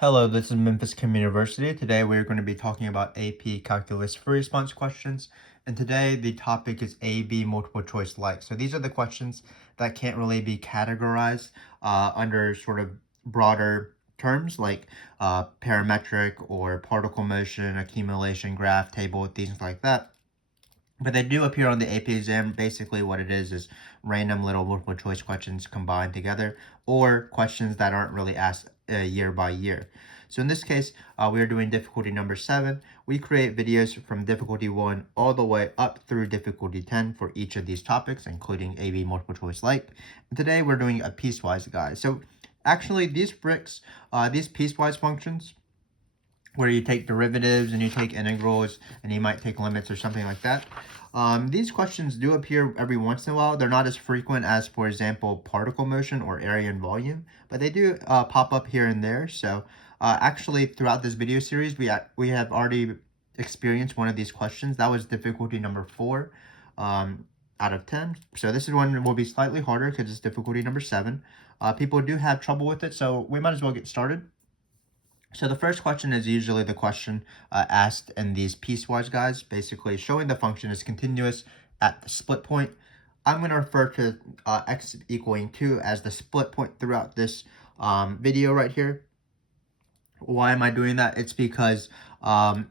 Hello, this is Memphis Community University. Today we're going to be talking about AP Calculus free response questions. And today the topic is AB multiple choice like. So these are the questions that can't really be categorized under sort of broader terms like parametric or particle motion, accumulation graph, table, things like that. But they do appear on the AP exam. Basically what it is random little multiple choice questions combined together, or questions that aren't really asked year by year. So in this case, we are doing difficulty number 7. We create videos from difficulty 1 all the way up through difficulty 10 for each of these topics, including AB multiple choice like. And today we're doing a piecewise guide. So actually these piecewise functions, where you take derivatives and you take integrals and you might take limits or something like that. These questions do appear every once in a while. They're not as frequent as, for example, particle motion or area and volume, but they do pop up here and there. So actually, throughout this video series, we have already experienced one of these questions. That was difficulty number 4 out of 10. So this is one that will be slightly harder because it's difficulty number 7. People do have trouble with it, so we might as well get started. So the first question is usually the question asked in these piecewise guides, basically showing the function is continuous at the split point. I'm going to refer to x equaling 2 as the split point throughout this video right here. Why am I doing that? It's because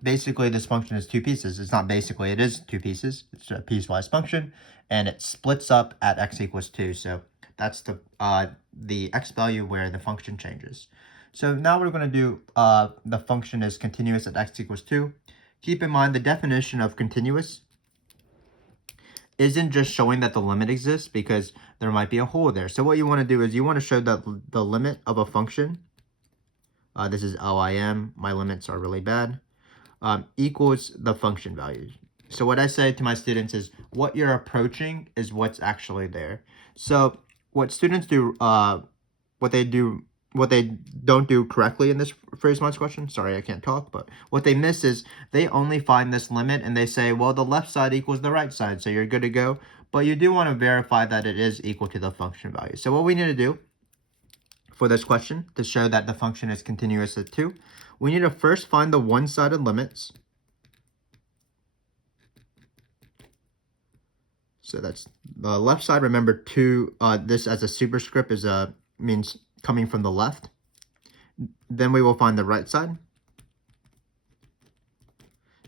basically this function is 2 pieces. It's not basically, it is 2 pieces. It's a piecewise function, and it splits up at x equals 2. So that's the x value where the function changes. So now we're going to do the function is continuous at x equals 2. Keep in mind the definition of continuous isn't just showing that the limit exists, because there might be a hole there. So what you want to do is you want to show that the limit of a function, this is LIM, my limits are really bad, equals the function values. So what I say to my students is what you're approaching is what's actually there. So what students do, what they don't do correctly in this free response question, sorry, I can't talk, but what they miss is they only find this limit and they say, well, the left side equals the right side, so you're good to go. But you do want to verify that it is equal to the function value. So what we need to do for this question to show that the function is continuous at 2, we need to first find the one-sided limits. So that's the left side. Remember, 2, this as a superscript is means coming from the left. Then we will find the right side.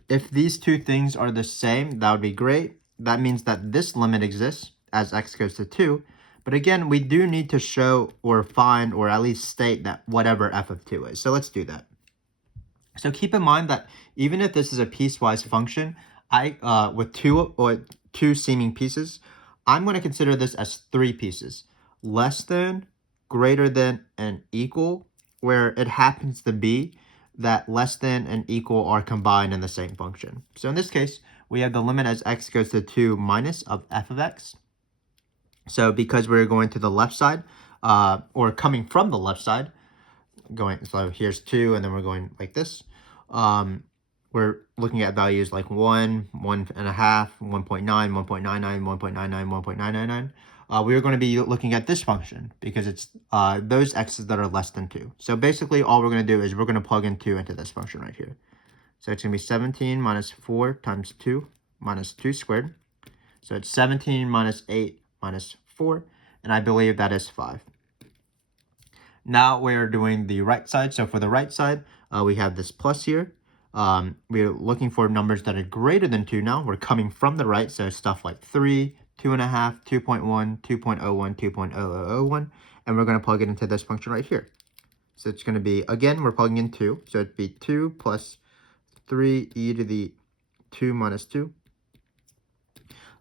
If these two things are the same, that would be great. That means that this limit exists as x goes to 2. But again, we do need to show or find or at least state that whatever f of 2 is. So let's do that. So keep in mind that even if this is a piecewise function, with two seeming pieces, I'm going to consider this as 3 pieces: less than, greater than, and equal, where it happens to be that less than and equal are combined in the same function. So in this case, we have the limit as x goes to 2 minus of f of x. So because we're going to the left side, or coming from the left side, so here's 2, and then we're going like this. We're looking at values like 1, 1.5, 1.9, 1.99, 1.99, 1.999. We're going to be looking at this function because it's those x's that are less than 2. So basically all we're going to do is we're going to plug in 2 into this function right here. So it's going to be 17 minus 4 times 2 minus 2 squared. So it's 17 minus 8 minus 4, and I believe that is 5. Now we're doing the right side. So for the right side, we have this plus here. We're looking for numbers that are greater than 2 now. We're coming from the right, so stuff like 3, 2.5, 2.1, 2.01, 2.0001, and we're going to plug it into this function right here. So it's going to be, again, we're plugging in 2, so it'd be 2 plus 3 e to the 2 minus 2.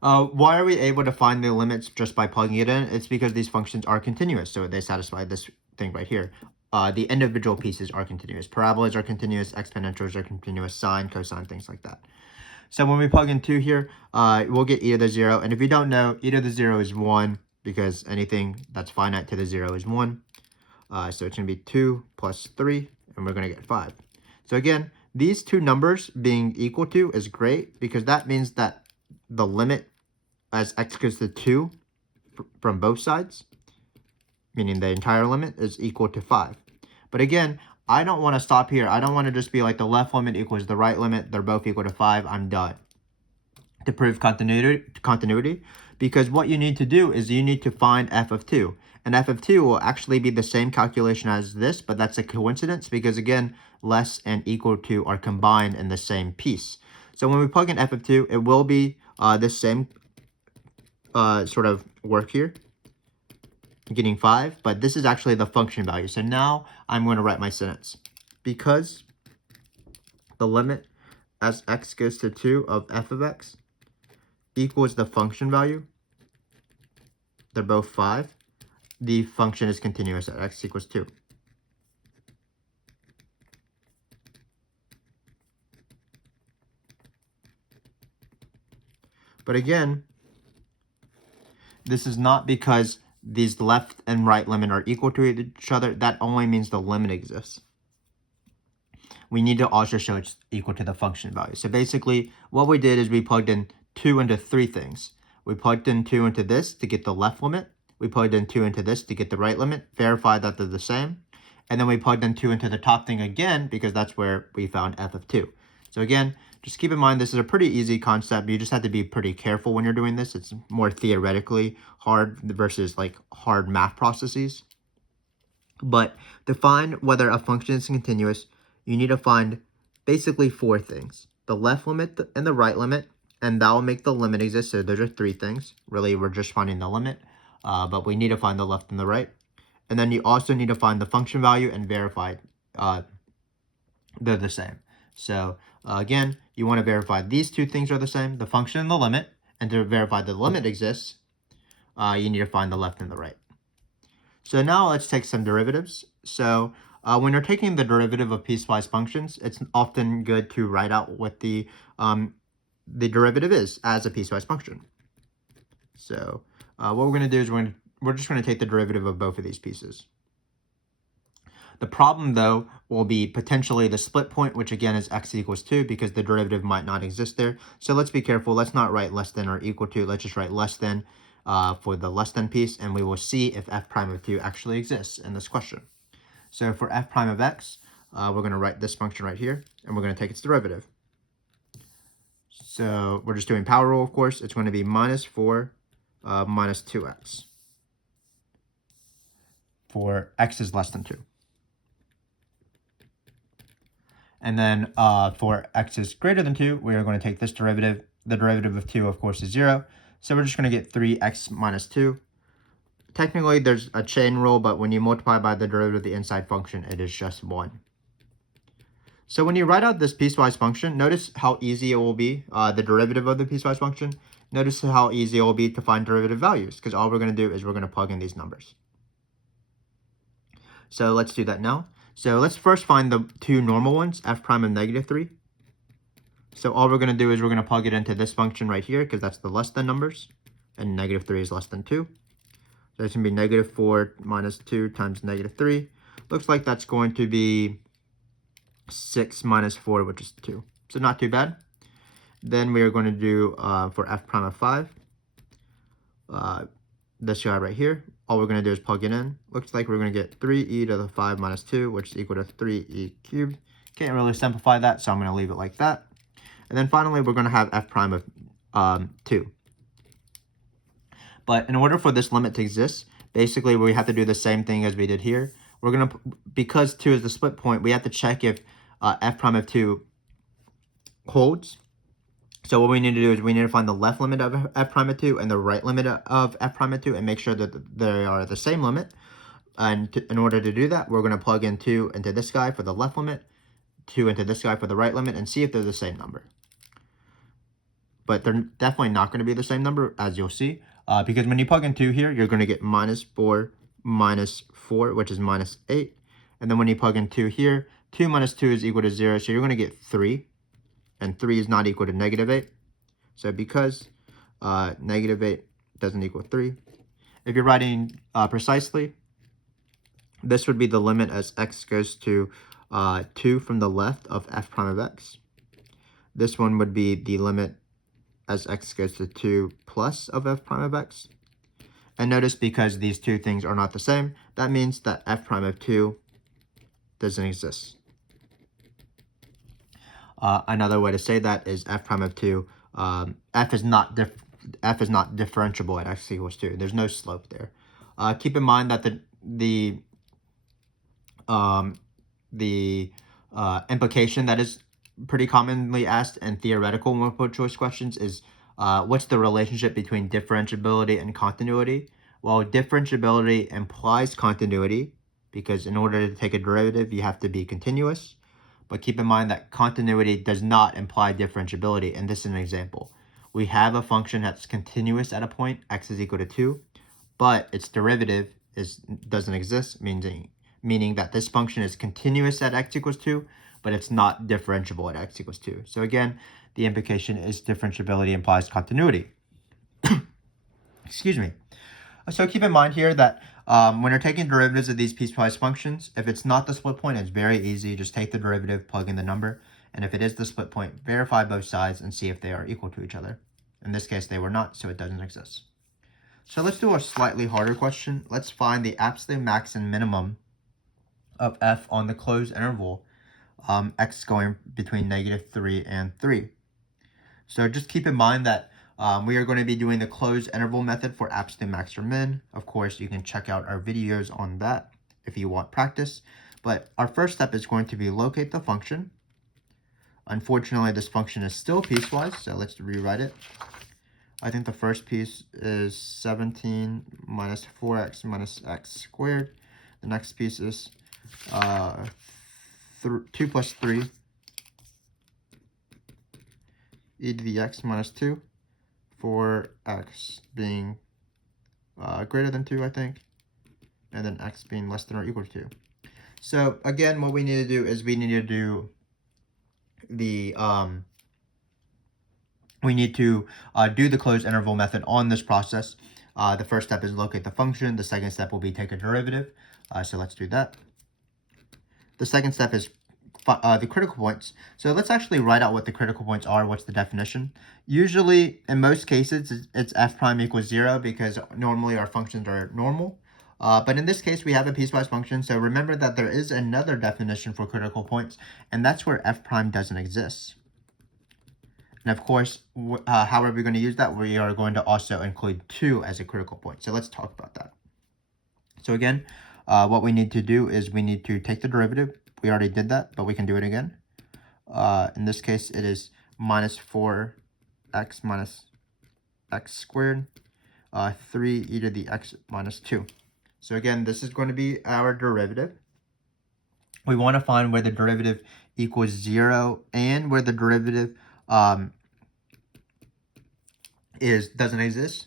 Why are we able to find the limits just by plugging it in? It's because these functions are continuous, so they satisfy this thing right here. The individual pieces are continuous. Parabolas are continuous, exponentials are continuous, sine, cosine, things like that. So when we plug in 2 here, we'll get e to the 0. And if you don't know, e to the 0 is 1, because anything that's finite to the 0 is 1. So it's going to be 2 plus 3, and we're going to get 5. So again, these two numbers being equal to is great, because that means that the limit as x goes to 2 from both sides, meaning the entire limit, is equal to 5. But again, I don't want to stop here. I don't want to just be like the left limit equals the right limit. They're both equal to 5. I'm done. To prove continuity, because what you need to do is you need to find f of 2. And f of 2 will actually be the same calculation as this, but that's a coincidence because, again, less and equal to are combined in the same piece. So when we plug in f of 2, it will be this same sort of work here, getting 5, but this is actually the function value. So now I'm going to write my sentence. Because the limit as x goes to 2 of f of x equals the function value, they're both 5, the function is continuous at x equals 2. But again, this is not because these left and right limit are equal to each other. That only means the limit exists. We need to also show it's equal to the function value. So basically, what we did is we plugged in 2 into 3 things. We plugged in 2 into this to get the left limit. We plugged in 2 into this to get the right limit, verified that they're the same. And then we plugged in 2 into the top thing again because that's where we found f of 2. So again, just keep in mind this is a pretty easy concept. You just have to be pretty careful when you're doing this. It's more theoretically hard versus like hard math processes. But to find whether a function is continuous, you need to find basically 4 things. The left limit and the right limit, and that will make the limit exist. So those are 3 things. Really, we're just finding the limit, but we need to find the left and the right. And then you also need to find the function value and verify they're the same. So again, you want to verify these 2 things are the same, the function and the limit. And to verify the limit exists, you need to find the left and the right. So now let's take some derivatives. So when you're taking the derivative of piecewise functions, it's often good to write out what the derivative is as a piecewise function. So what we're going to do is we're just going to take the derivative of both of these pieces. The problem, though, will be potentially the split point, which again is x equals 2 because the derivative might not exist there. So let's be careful. Let's not write less than or equal to. Let's just write less than for the less than piece, and we will see if f prime of 2 actually exists in this question. So for f prime of x, we're going to write this function right here, and we're going to take its derivative. So we're just doing power rule, of course. It's going to be minus 4 minus 2x for x is less than 2. And then for x is greater than 2, we are going to take this derivative. The derivative of 2, of course, is 0. So we're just going to get 3x minus 2. Technically, there's a chain rule, but when you multiply by the derivative of the inside function, it is just 1. So when you write out this piecewise function, notice how easy it will be, the derivative of the piecewise function. Notice how easy it will be to find derivative values, because all we're going to do is we're going to plug in these numbers. So let's do that now. So let's first find the 2 normal ones, f prime of negative 3. So all we're going to do is we're going to plug it into this function right here, because that's the less than numbers, and negative 3 is less than 2. So it's going to be negative 4 minus 2 times negative 3. Looks like that's going to be 6 minus 4, which is 2. So not too bad. Then we are going to do for f prime of 5, this guy right here. All we're going to do is plug it in. Looks like we're going to get 3e to the 5 minus 2, which is equal to 3e cubed. Can't really simplify that, so I'm going to leave it like that. And then finally, we're going to have f prime of 2. But in order for this limit to exist, basically we have to do the same thing as we did here. We're going to, because 2 is the split point, we have to check if f prime of 2 holds. So what we need to do is we need to find the left limit of f prime of 2 and the right limit of f prime of 2 and make sure that they are the same limit. And in order to do that, we're going to plug in 2 into this guy for the left limit, 2 into this guy for the right limit, and see if they're the same number. But they're definitely not going to be the same number, as you'll see. Because when you plug in 2 here, you're going to get minus 4 minus 4, which is minus 8. And then when you plug in 2 here, 2 minus 2 is equal to 0, so you're going to get 3. And 3 is not equal to negative 8. So because negative 8 doesn't equal 3, if you're writing precisely, this would be the limit as x goes to 2 from the left of f prime of x. This one would be the limit as x goes to 2 plus of f prime of x. And notice because these two things are not the same, that means that f prime of 2 doesn't exist. Another way to say that is f prime of 2, f is not differentiable at x equals 2. There's no slope there. Keep in mind that the implication that is pretty commonly asked in theoretical multiple choice questions is what's the relationship between differentiability and continuity? Well, differentiability implies continuity because in order to take a derivative, you have to be continuous. But keep in mind that continuity does not imply differentiability, and this is an example. We have a function that's continuous at a point, x is equal to 2, but its derivative doesn't exist, meaning that this function is continuous at x equals 2, but it's not differentiable at x equals 2. So again, the implication is differentiability implies continuity. Excuse me. So keep in mind here that when you're taking derivatives of these piecewise functions, if it's not the split point, it's very easy. Just take the derivative, plug in the number, and if it is the split point, verify both sides and see if they are equal to each other. In this case, they were not, so it doesn't exist. So let's do a slightly harder question. Let's find the absolute max and minimum of f on the closed interval, x going between -3 and 3. So just keep in mind that we are going to be doing the closed interval method for absolute max or min. Of course, you can check out our videos on that if you want practice. But our first step is going to be locate the function. Unfortunately, this function is still piecewise, so let's rewrite it. I think the first piece is 17 minus 4x minus x squared. The next piece is 2 plus 3 e to the x minus 2 for x being greater than 2, I think, and then x being less than or equal to 2. So again, what we need to do is we need to do the closed interval method on this process. The first step is locate the function. The second step will be take a derivative. So let's do that. The second step is the critical points. So let's actually write out what the critical points are. What's the definition? Usually, in most cases, it's f prime equals 0 because normally our functions are normal. But in this case, we have a piecewise function. So remember that there is another definition for critical points, and that's where f prime doesn't exist. And of course, how are we going to use that? We are going to also include 2 as a critical point. So let's talk about that. So again, what we need to do is we need to take the derivative. We already did that, but we can do it again. In this case, it is minus 4x minus x squared, 3 e to the x minus 2. So again, this is going to be our derivative. We want to find where the derivative equals 0 and where the derivative doesn't exist,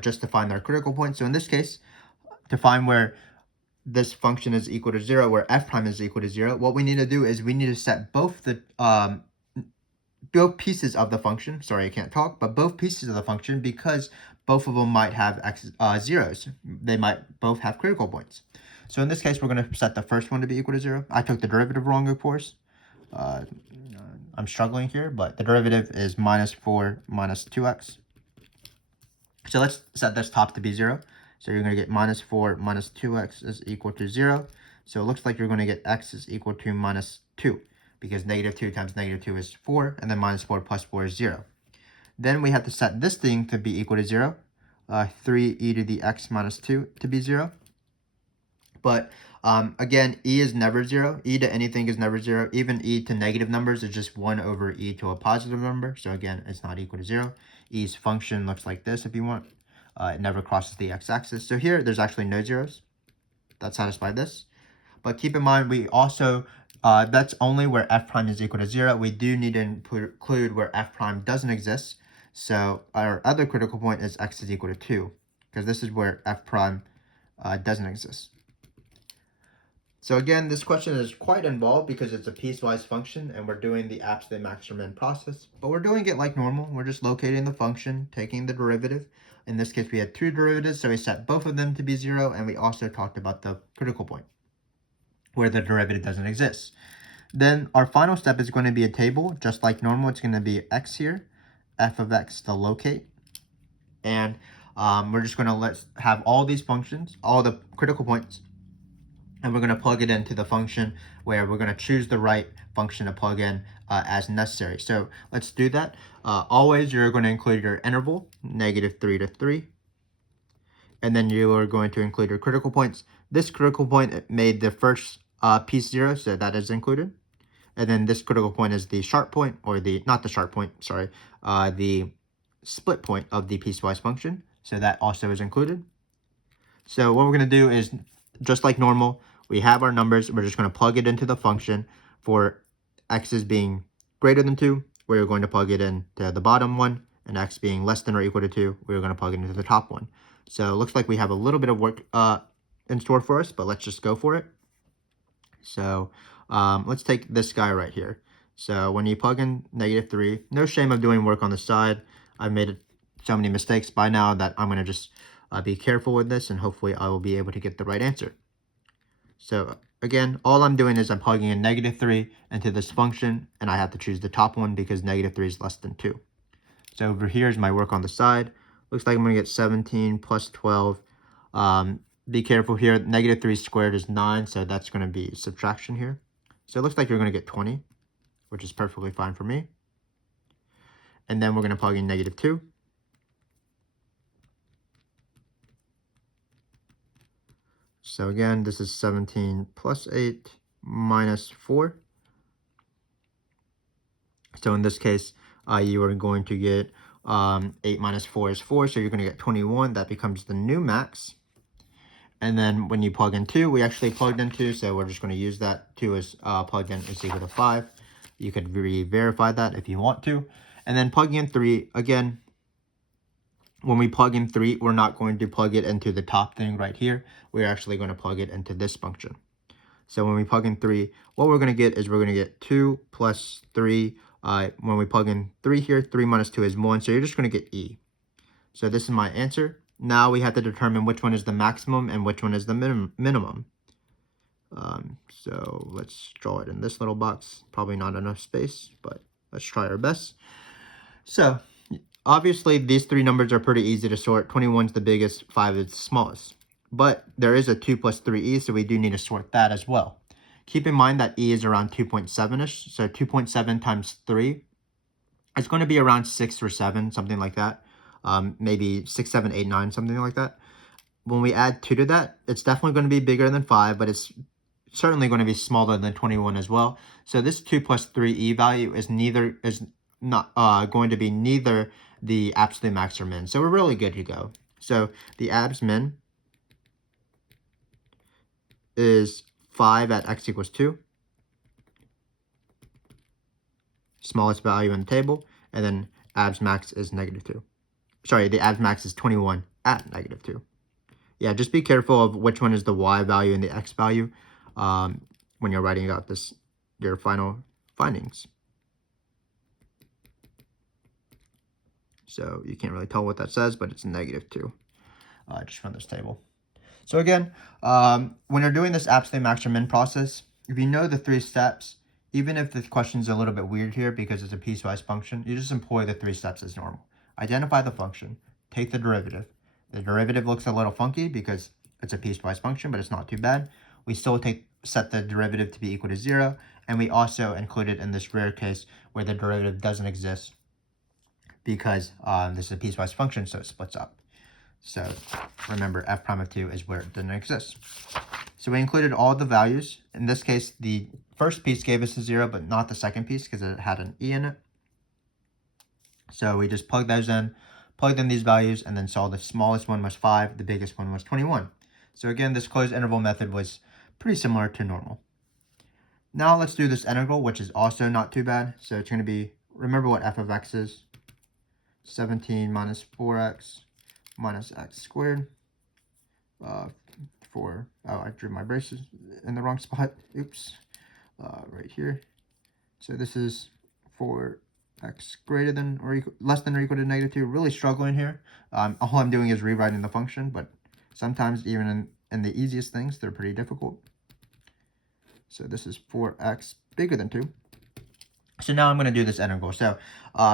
just to find our critical point. So in this case, to find where this function is equal to 0, where f prime is equal to 0, what we need to do is we need to set both pieces of the function. Sorry, I can't talk, but both pieces of the function, because both of them might have zeros. They might both have critical points. So in this case, we're going to set the first one to be equal to 0. I took the derivative wrong, of course. I'm struggling here, but the derivative is minus 4 minus 2x. So let's set this top to be 0. So you're going to get minus 4 minus 2x is equal to 0. So it looks like you're going to get x is equal to minus 2, because negative 2 times negative 2 is 4, and then minus 4 plus 4 is 0. Then we have to set this thing to be equal to 0, 3 e to the x minus 2 to be 0. But again, e is never 0. E to anything is never 0. Even e to negative numbers is just 1 over e to a positive number. So again, it's not equal to 0. E's function looks like this if you want. It never crosses the x-axis. So here, there's actually no zeros that satisfy this. But keep in mind, we also, that's only where f prime is equal to 0. We do need to include where f prime doesn't exist. So our other critical point is x is equal to 2, because this is where f prime doesn't exist. So again, this question is quite involved because it's a piecewise function and we're doing the absolute max or min process, but we're doing it like normal. We're just locating the function, taking the derivative. In this case, we had 2 derivatives, so we set both of them to be 0, and we also talked about the critical point where the derivative doesn't exist. Then our final step is going to be a table, just like normal. It's going to be x here, f of x to locate, and we're just going to have all these functions, all the critical points, and we're going to plug it into the function where we're going to choose the right function to plug in as necessary. So let's do that. Always you're going to include your interval, -3 to 3, and then you are going to include your critical points. This critical point made the first piece 0, so that is included. And then this critical point is the sharp point, or not the sharp point, sorry, the split point of the piecewise function. So that also is included. So what we're going to do is, just like normal, we have our numbers. We're just going to plug it into the function. For x's being greater than 2, we're going to plug it into the bottom one, and x being less than or equal to 2, we're going to plug it into the top one. So it looks like we have a little bit of work in store for us, but let's just go for it. So let's take this guy right here. So when you plug in -3, no shame of doing work on the side. I've made so many mistakes by now that I'm going to just be careful with this, and hopefully I will be able to get the right answer. So again, all I'm doing is I'm plugging in -3 into this function, and I have to choose the top one because -3 is less than 2. So over here is my work on the side. Looks like I'm going to get 17 plus 12. Be careful here. -3 squared is 9, so that's going to be subtraction here. So it looks like you're going to get 20, which is perfectly fine for me. And then we're going to plug in -2. So again, this is 17 plus 8 minus 4. So in this case, you are going to get 8 minus 4 is 4, so you're going to get 21. That becomes the new max. And then when you plug in 2, we actually plugged in 2, so we're just going to use that. 2 is plugged in is equal to 5. You could re-verify that if you want to. And then plugging in 3, again, when we plug in 3, we're not going to plug it into the top thing right here. We're actually going to plug it into this function. So when we plug in 3, what we're going to get is we're going to get 2 plus 3. When we plug in 3 here, 3 minus 2 is 1, so you're just going to get E. So this is my answer. Now we have to determine which one is the maximum and which one is the minimum. So let's draw it in this little box. Probably not enough space, but let's try our best. So obviously these three numbers are pretty easy to sort. 21 is the biggest, 5 is the smallest. But there is a 2 plus 3e, so we do need to sort that as well. Keep in mind that e is around 2.7-ish, so 2.7 times 3 is going to be around 6 or 7, something like that. Maybe 6, 7, 8, 9, something like that. When we add 2 to that, it's definitely going to be bigger than 5, but it's certainly going to be smaller than 21 as well. So this 2 plus 3e value is not going to be neither the absolute max or min. So we're really good to go. So the abs min is 5 at x equals 2. Smallest value in the table. And then abs max is -2. Sorry, the abs max is 21 at -2. Yeah, just be careful of which one is the y value and the x value when you're writing out your final findings. So you can't really tell what that says, but it's -2 just from this table. So again, when you're doing this absolute max or min process, if you know the 3 steps, even if the question's a little bit weird here because it's a piecewise function, you just employ the 3 steps as normal. Identify the function, take the derivative. The derivative looks a little funky because it's a piecewise function, but it's not too bad. We still set the derivative to be equal to 0, and we also include it in this rare case where the derivative doesn't exist because this is a piecewise function, so it splits up. So remember, f prime of 2 is where it didn't exist. So we included all the values. In this case, the first piece gave us a 0, but not the second piece because it had an e in it. So we just plugged those in, plugged in these values, and then saw the smallest one was 5, the biggest one was 21. So again, this closed interval method was pretty similar to normal. Now let's do this integral, which is also not too bad. So it's going to be, remember what f of x is, 17 minus 4x minus x squared. I drew my braces in the wrong spot. Oops. Right here. So this is 4x greater than or less than or equal to -2. Really struggling here. All I'm doing is rewriting the function, but sometimes even in the easiest things, they're pretty difficult. So this is 4x bigger than 2. So now I'm going to do this integral. So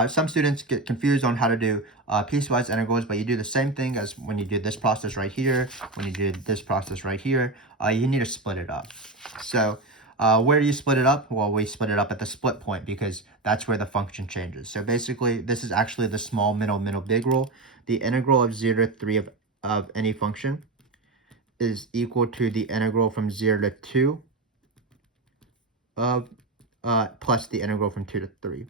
some students get confused on how to do piecewise integrals, but you do the same thing as when you did this process right here, when you did this process right here. You need to split it up. So where do you split it up? Well, we split it up at the split point because that's where the function changes. So basically, this is actually the small, middle, big rule. The integral of 0 to 3 of any function is equal to the integral from 0 to 2 of plus the integral from 2 to 3.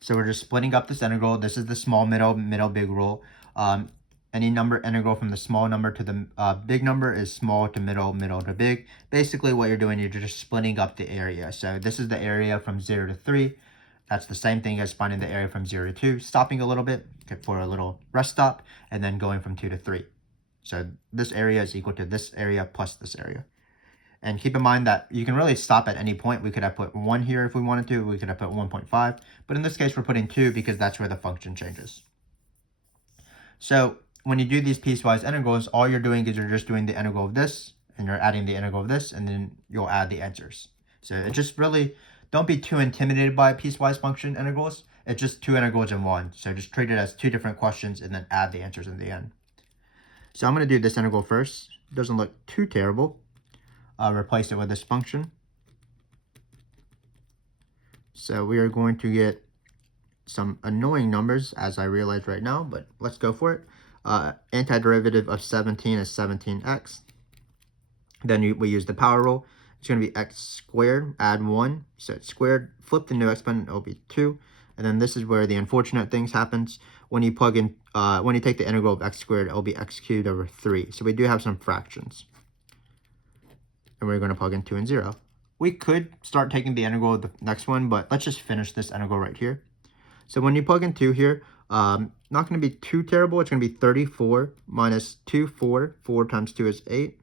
So we're just splitting up this integral. This is the small, middle, big rule. Any number integral from the small number to the big number is small to middle, to big. Basically what you're doing, you're just splitting up the area. So this is the area from 0 to 3. That's the same thing as finding the area from 0 to 2, stopping a little bit for a little rest stop, and then going from 2 to 3. So this area is equal to this area plus this area. And keep in mind that you can really stop at any point. We could have put 1 here if we wanted to. We could have put 1.5. But in this case, we're putting 2 because that's where the function changes. So when you do these piecewise integrals, all you're doing is you're just doing the integral of this, and you're adding the integral of this, and then you'll add the answers. So it just really, don't be too intimidated by piecewise function integrals. It's just 2 integrals in one. So just treat it as 2 different questions and then add the answers in the end. So I'm going to do this integral first. It doesn't look too terrible. Replace it with this function. So we are going to get some annoying numbers, as I realize right now, but let's go for it. Antiderivative of 17 is 17x. Then we use the power rule. It's going to be x squared, add 1, so it's squared, flip the new exponent, it'll be 2. And then this is where the unfortunate things happens. When you plug in, when you take the integral of x squared, it'll be x cubed over 3. So we do have some fractions. And we're going to plug in 2 and 0. We could start taking the integral of the next one, but let's just finish this integral right here. So when you plug in 2 here, not going to be too terrible. It's going to be 34 minus 2, 4. 4 times 2 is 8,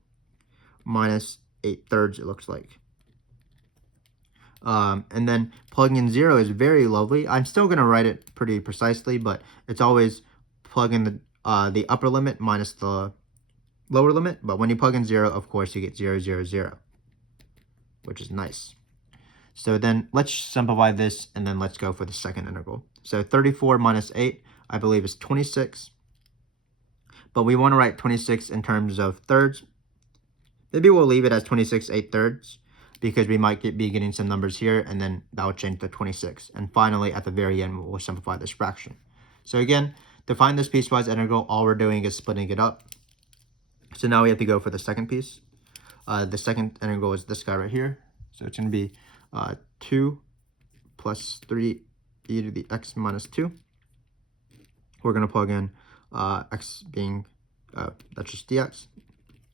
minus 8 thirds, it looks like. And then plugging in 0 is very lovely. I'm still going to write it pretty precisely, but it's always plug in the upper limit minus the lower limit. But when you plug in 0, of course, you get 0, 0, 0, which is nice. So then let's simplify this, and then let's go for the second integral. So 34 minus 8, I believe, is 26. But we want to write 26 in terms of thirds. Maybe we'll leave it as 26 8 thirds, because we might be getting some numbers here, and then that will change to 26. And finally, at the very end, we'll simplify this fraction. So again, to find this piecewise integral, all we're doing is splitting it up. So now we have to go for the second piece. The second integral is this guy right here. So it's going to be 2 plus 3 e to the x minus 2. We're going to plug in x being, that's just dx.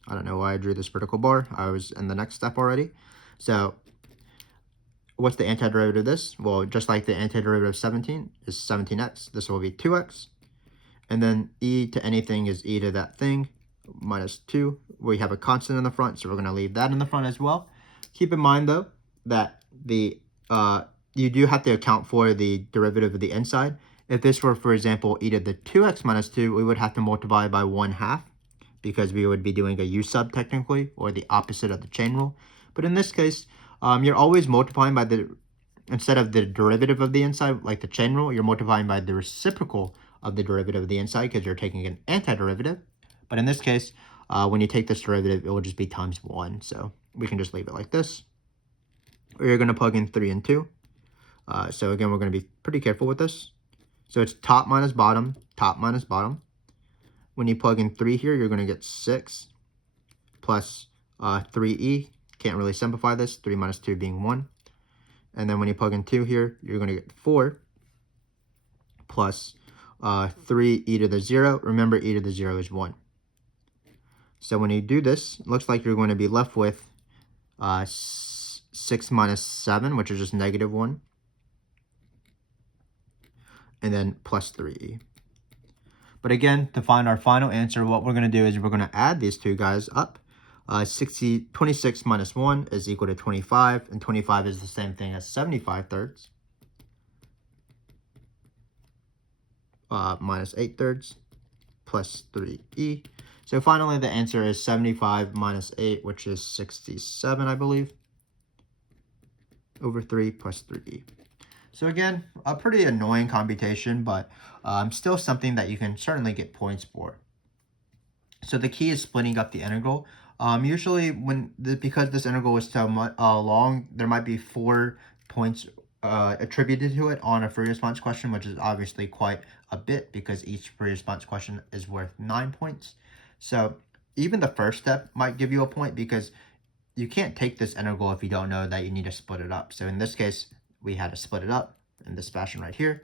I don't know why I drew this vertical bar. I was in the next step already. So what's the antiderivative of this? Well, just like the antiderivative of 17 is 17x. This will be 2x. And then e to anything is e to that thing minus 2. We have a constant in the front, so we're going to leave that in the front as well. Keep in mind, though, that you do have to account for the derivative of the inside. If this were, for example, e to the 2x minus 2, we would have to multiply by 1/2, because we would be doing a u sub technically, or the opposite of the chain rule. But in this case, you're always multiplying by instead of the derivative of the inside, like the chain rule, you're multiplying by the reciprocal of the derivative of the inside, because you're taking an antiderivative. But in this case, when you take this derivative, it will just be times 1. So we can just leave it like this. Or you're going to plug in 3 and 2. So again, we're going to be pretty careful with this. So it's top minus bottom, top minus bottom. When you plug in 3 here, you're going to get 6 plus 3e. Can't really simplify this, 3 minus 2 being 1. And then when you plug in 2 here, you're going to get 4 plus 3 e to the 0. Remember, e to the 0 is 1. So when you do this, it looks like you're going to be left with 6 minus 7, which is just negative 1. And then plus 3e. But again, to find our final answer, what we're going to do is we're going to add these two guys up. 26 minus 1 is equal to 25, and 25 is the same thing as 75 thirds. Minus 8 thirds plus 3e. So finally, the answer is 75 minus 8, which is 67, I believe. over 3 plus 3e. So again, a pretty annoying computation, but still something that you can certainly get points for. So the key is splitting up the integral. Usually because this integral is so long, there might be 4 points attributed to it on a free response question, which is obviously quite a bit because each free response question is worth 9 points. So even the first step might give you a point because you can't take this integral if you don't know that you need to split it up. So in this case, we had to split it up in this fashion right here.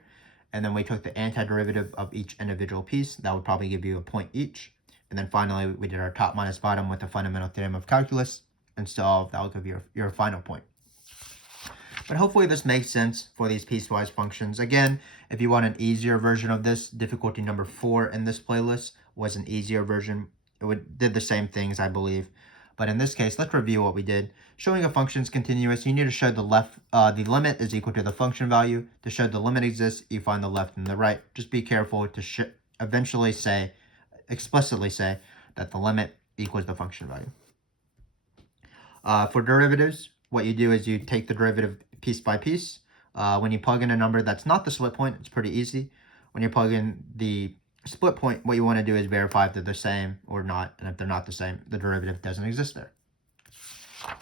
And then we took the antiderivative of each individual piece. That would probably give you a point each. And then finally, we did our top minus bottom with the fundamental theorem of calculus and solve. That will give you your final point. But hopefully this makes sense for these piecewise functions. Again, if you want an easier version of this, difficulty number 4 in this playlist was an easier version. Did the same things, I believe. But in this case, let's review what we did. Showing a function is continuous, you need to show the limit is equal to the function value. To show the limit exists, you find the left and the right. Just be careful to explicitly say that the limit equals the function value. For derivatives, what you do is you take the derivative piece by piece. When you plug in a number that's not the split point, it's pretty easy. When you plug in the split point, what you want to do is verify if they're the same or not, and if they're not the same, the derivative doesn't exist there.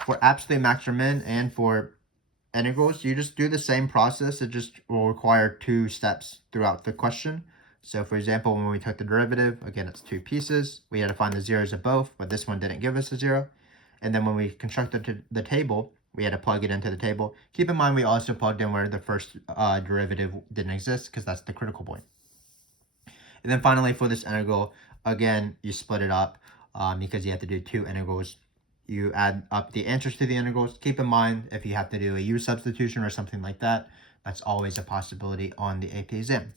For absolute max or min and for integrals, you just do the same process. It just will require 2 steps throughout the question. So for example, when we took the derivative, again, it's 2 pieces. We had to find the zeros of both, but this one didn't give us a 0. And then when we constructed the table, we had to plug it into the table. Keep in mind, we also plugged in where the first derivative didn't exist because that's the critical point. And then finally, for this integral, again, you split it up because you have to do 2 integrals. You add up the answers to the integrals. Keep in mind, if you have to do a U substitution or something like that, that's always a possibility on the AP exam.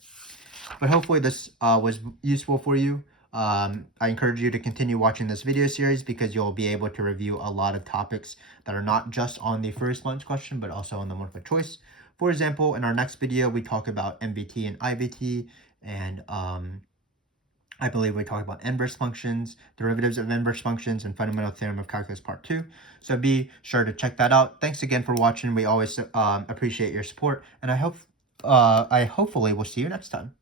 But hopefully this was useful for you. I encourage you to continue watching this video series because you'll be able to review a lot of topics that are not just on the free response question, but also on the multiple choice. For example, in our next video, we talk about MVT and IVT, and I believe we talked about inverse functions, derivatives of inverse functions, and fundamental theorem of calculus part 2. So be sure to check that out. Thanks again for watching. We always appreciate your support, and I hopefully will see you next time.